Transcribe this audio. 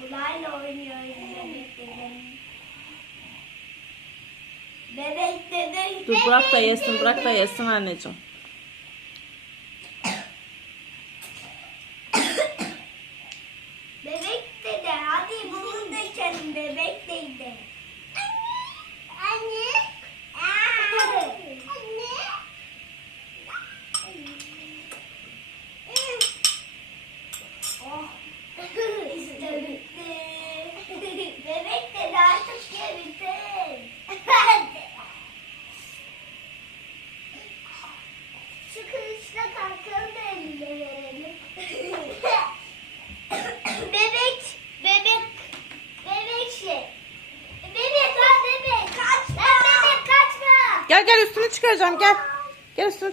Kulayla oynuyoruz bebek dede. Bebek dede. Dur bırak da yesin bırak da yesin anneciğim. bebek dede hadi bunu da içelim bebek dede. Kılıçla kalkalım da verelim. bebek, bebek, bebek şey. Bebek lan bebek, kaçma. Lan bebek kaçma. Gel gel üstünü çıkaracağım gel. Gel üstünü